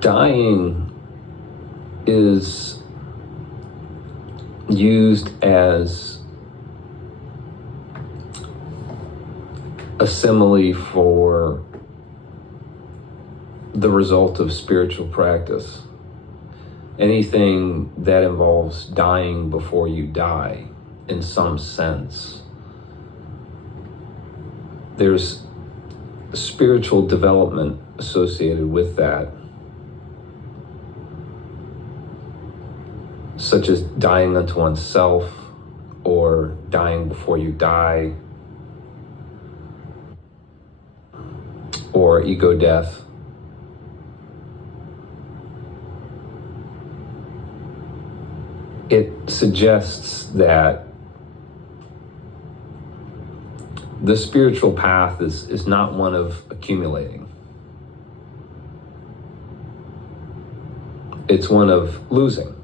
dying is used as a simile for the result of spiritual practice. Anything that involves dying before you die, in some sense, there's spiritual development associated with that, such as dying unto oneself or dying before you die, or ego death. It suggests that the spiritual path is not one of accumulating. It's one of losing.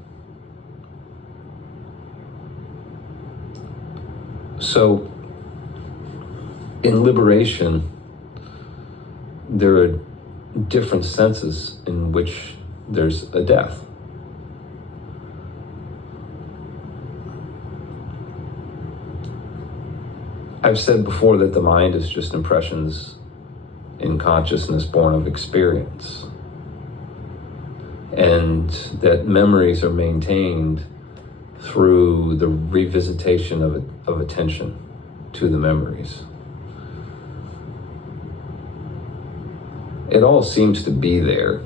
So, in liberation, there are different senses in which there's a death. I've said before that the mind is just impressions in consciousness born of experience, and that memories are maintained through the revisitation of attention to the memories. It all seems to be there,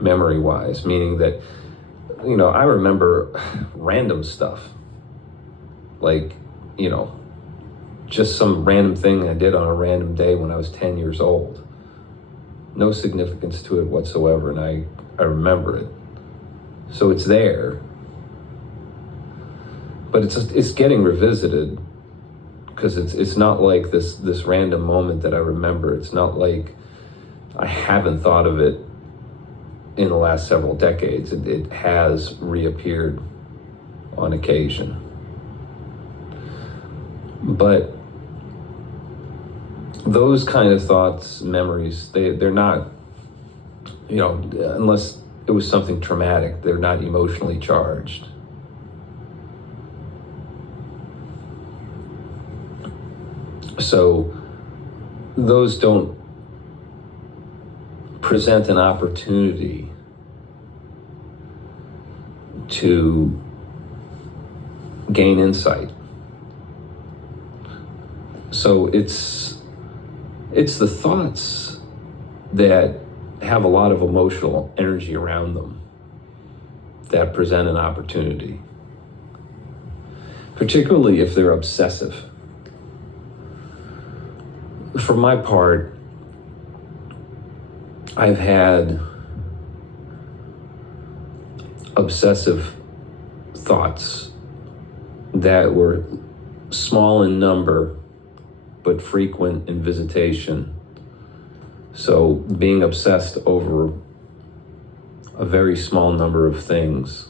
memory-wise, meaning that, I remember random stuff, like, just some random thing I did on a random day when I was 10 years old. No significance to it whatsoever, and I remember it. So it's there, but it's getting revisited, because it's not like this random moment that I remember. It's not like I haven't thought of it in the last several decades. It has reappeared on occasion. But those kind of thoughts, memories, they're not, unless it was something traumatic, they're not emotionally charged. So those don't present an opportunity to gain insight. So it's the thoughts that have a lot of emotional energy around them that present an opportunity, particularly if they're obsessive. For my part, I've had obsessive thoughts that were small in number but frequent in visitation. So being obsessed over a very small number of things,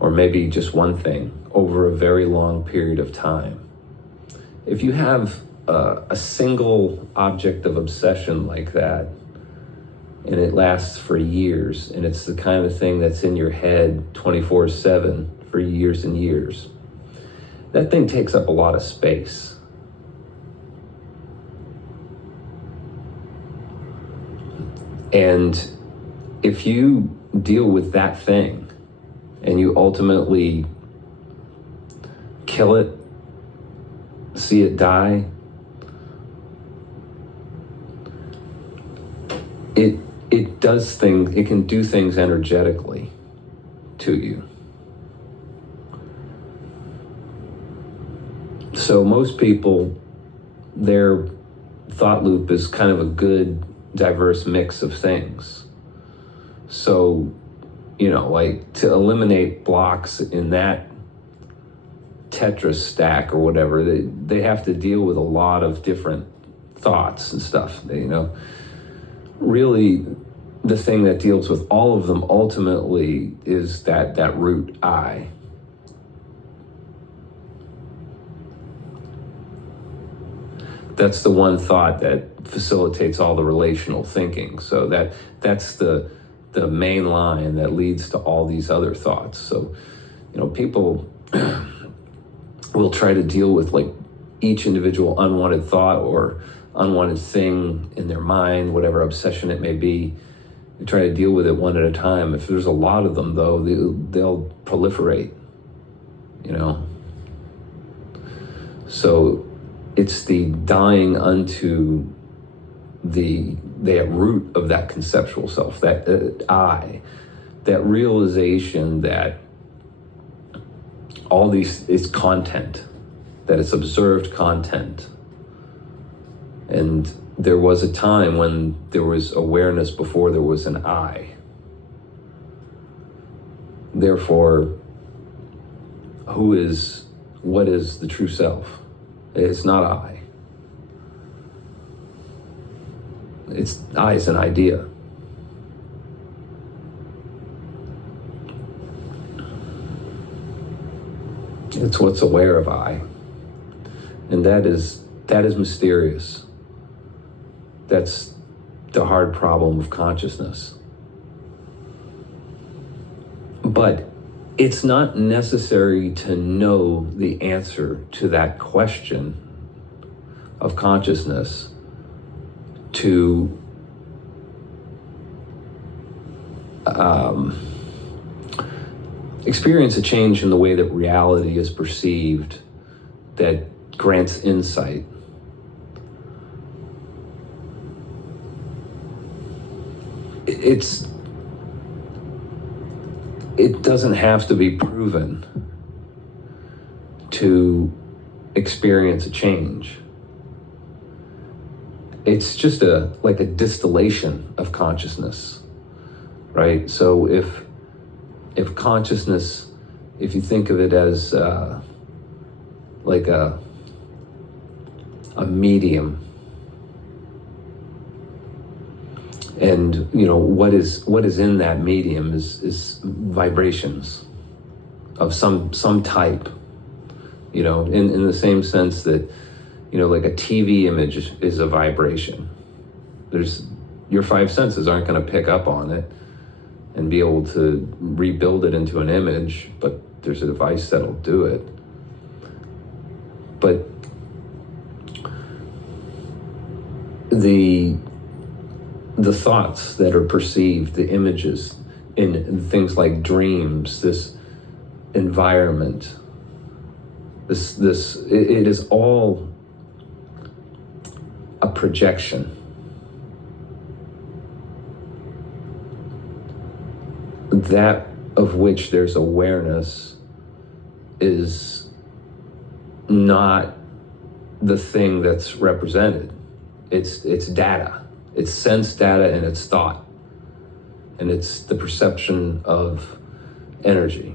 or maybe just one thing, over a very long period of time. If you have a single object of obsession like that, and it lasts for years, and it's the kind of thing that's in your head 24/7 for years and years, that thing takes up a lot of space. And if you deal with that thing and you ultimately kill it, see it die, it can do things energetically to you. So most people, their thought loop is kind of a good, diverse mix of things. So, like to eliminate blocks in that Tetris stack or whatever, they have to deal with a lot of different thoughts and stuff. Really, the thing that deals with all of them ultimately is that root I. That's the one thought that facilitates all the relational thinking. So that's the main line that leads to all these other thoughts. So, people will try to deal with like each individual unwanted thought or unwanted thing in their mind, whatever obsession it may be. You try to deal with it one at a time. If there's a lot of them, though, they'll proliferate, So it's the dying unto the root of that conceptual self, that I, that realization that all these is content, that it's observed content. And there was a time when there was awareness before there was an I. Therefore, what is the true self? It's not I. I is an idea. It's what's aware of I. And that is mysterious. That's the hard problem of consciousness. But it's not necessary to know the answer to that question of consciousness to experience a change in the way that reality is perceived that grants insight. It doesn't have to be proven to experience a change. It's just like a distillation of consciousness, right? So if consciousness, if you think of it as like a medium, and what is in that medium is vibrations of some type, in the same sense that like a TV image is a vibration. Your five senses aren't going to pick up on it and be able to rebuild it into an image, but there's a device that'll do it. But the thoughts that are perceived, the images in things like dreams, this environment, it is all a projection. That of which there's awareness is not the thing that's represented. It's data. It's sense data and it's thought. And it's the perception of energy.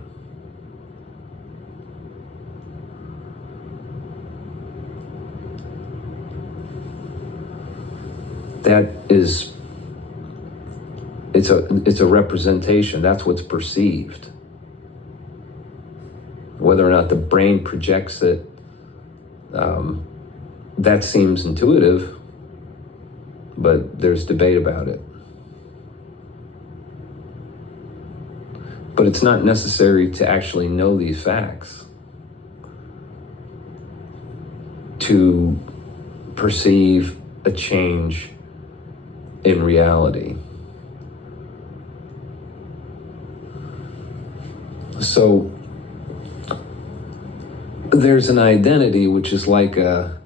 That is, it's a representation. That's what's perceived. Whether or not the brain projects it, that seems intuitive, but there's debate about it. But it's not necessary to actually know these facts to perceive a change in reality. So there's an identity which is like an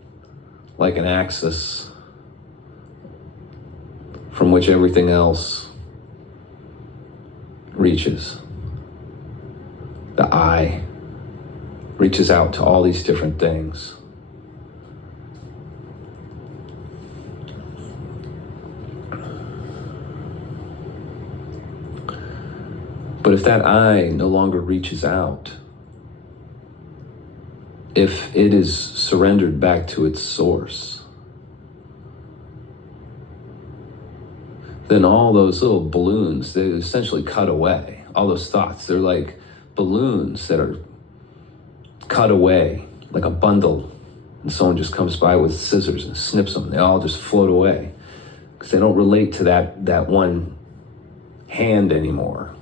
axis from which everything else reaches. The I reaches out to all these different things. But if that I no longer reaches out, if it is surrendered back to its source, then all those little balloons, they essentially cut away. All those thoughts, they're like balloons that are cut away, like a bundle and someone just comes by with scissors and snips them. They all just float away because they don't relate to that one hand anymore.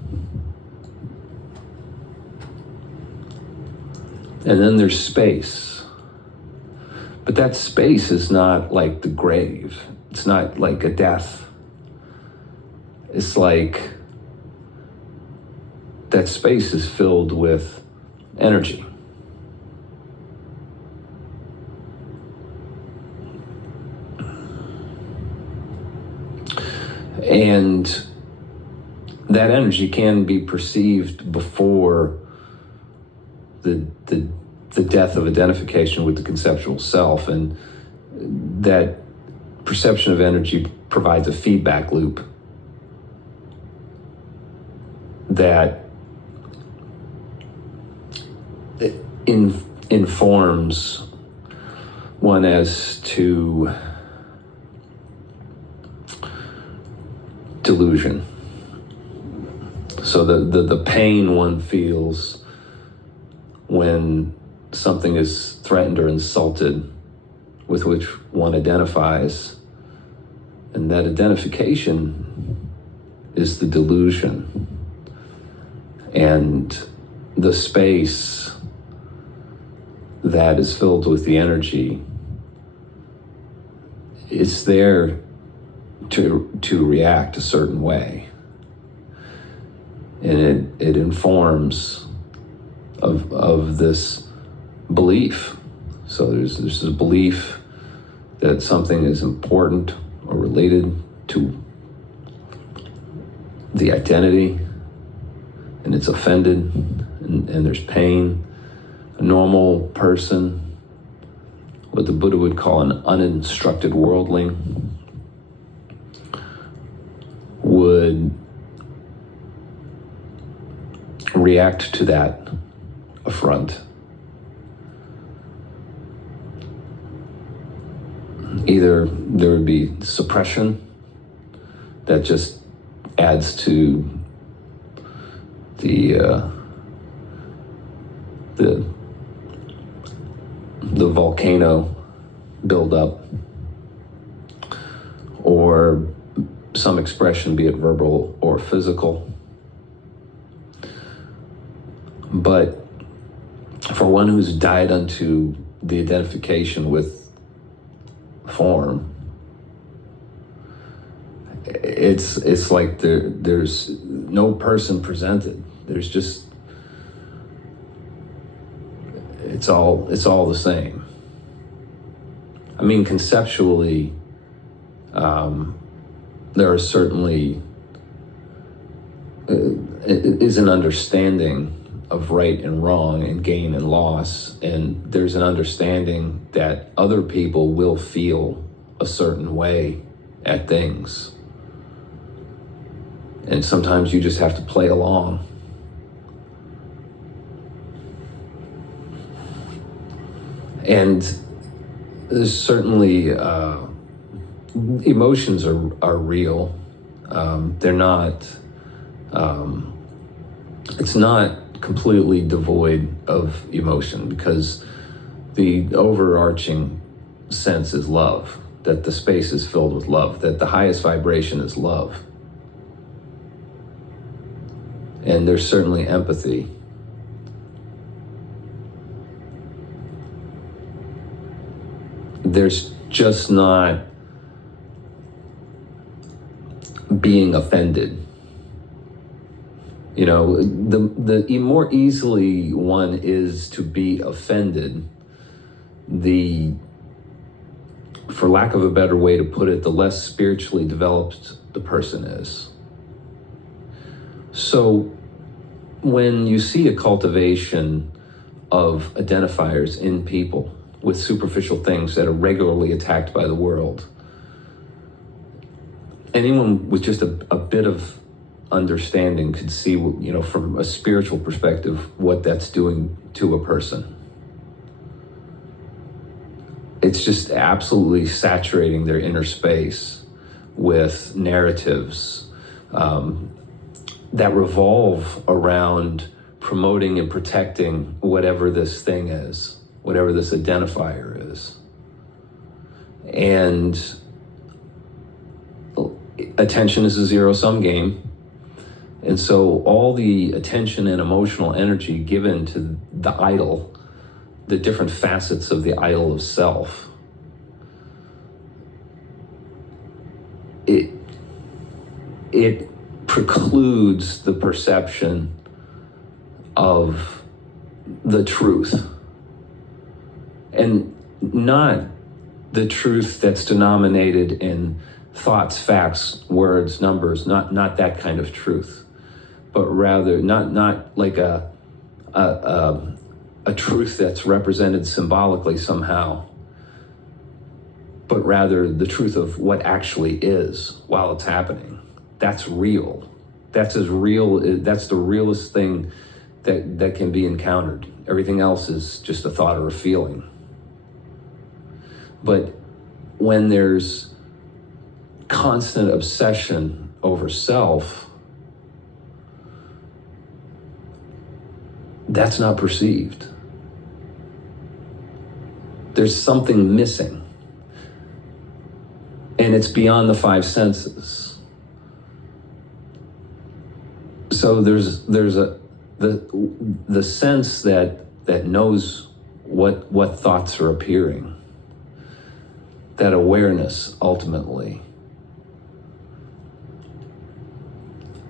And then there's space. But that space is not like the grave. It's not like a death. It's like that space is filled with energy. And that energy can be perceived before the death of identification with the conceptual self, and that perception of energy provides a feedback loop that informs one as to delusion. So the pain one feels when something is threatened or insulted with which one identifies, and that identification is the delusion. And the space that is filled with the energy is there to react a certain way. And it informs of this belief. So there's this belief that something is important or related to the identity, and it's offended, and there's pain. A normal person, what the Buddha would call an uninstructed worldling, would react to that affront. Either there would be suppression that just adds to the volcano buildup, or some expression, be it verbal or physical. But for one who's died unto the identification with form, it's like there's no person presented. There's just it's all the same. I mean, conceptually, there are certainly is an understanding of right and wrong and gain and loss, and there's an understanding that other people will feel a certain way at things, and sometimes you just have to play along. And there's certainly emotions are real. They're not. It's not completely devoid of emotion, because the overarching sense is love, that the space is filled with love, that the highest vibration is love. And there's certainly empathy. There's just not being offended. You know, the more easily one is to be offended, for lack of a better way to put it, the less spiritually developed the person is. So when you see a cultivation of identifiers in people with superficial things that are regularly attacked by the world, anyone with just a bit of understanding could see, you know, from a spiritual perspective, what that's doing to a person. It's just absolutely saturating their inner space with narratives that revolve around promoting and protecting whatever this thing is, whatever this identifier is. And attention is a zero-sum game. And so all the attention and emotional energy given to the idol, the different facets of the idol of self, it precludes the perception of the truth. And not the truth that's denominated in thoughts, facts, words, numbers, not that kind of truth, but rather not like a truth that's represented symbolically somehow, but rather the truth of what actually is while it's happening. That's real. That's as real. That's the realest thing that can be encountered. Everything else is just a thought or a feeling. But when there's constant obsession over self, that's not perceived. There's something missing. And it's beyond the five senses. So there's the sense that knows what thoughts are appearing. That awareness, ultimately.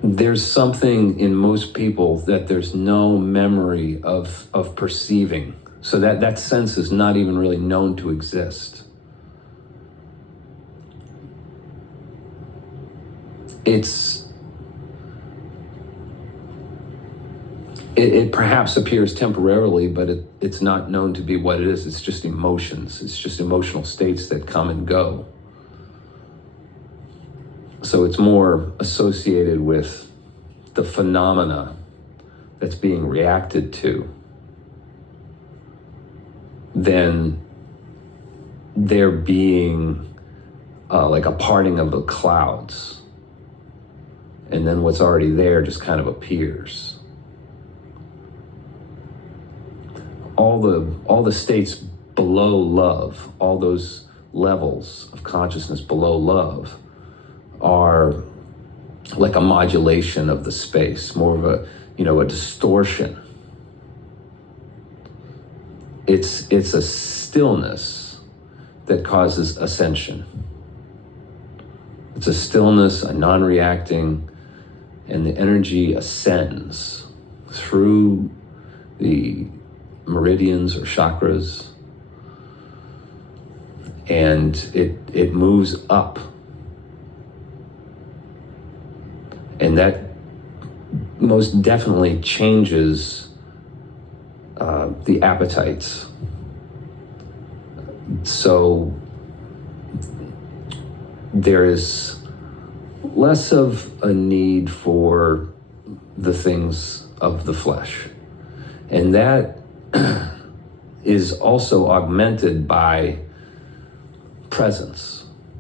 There's something in most people that there's no memory of perceiving. So that sense is not even really known to exist. It perhaps appears temporarily, but it's not known to be what it is. It's just emotions. It's just emotional states that come and go. So it's more associated with the phenomena that's being reacted to than there being like a parting of the clouds. And then what's already there just kind of appears. All the states below love, all those levels of consciousness below love are like a modulation of the space, more of a distortion. It's a stillness that causes ascension. It's a stillness, a non-reacting, and the energy ascends through the meridians or chakras, and it moves up. And that most definitely changes the appetites. So there is less of a need for the things of the flesh. And that is also augmented by presence.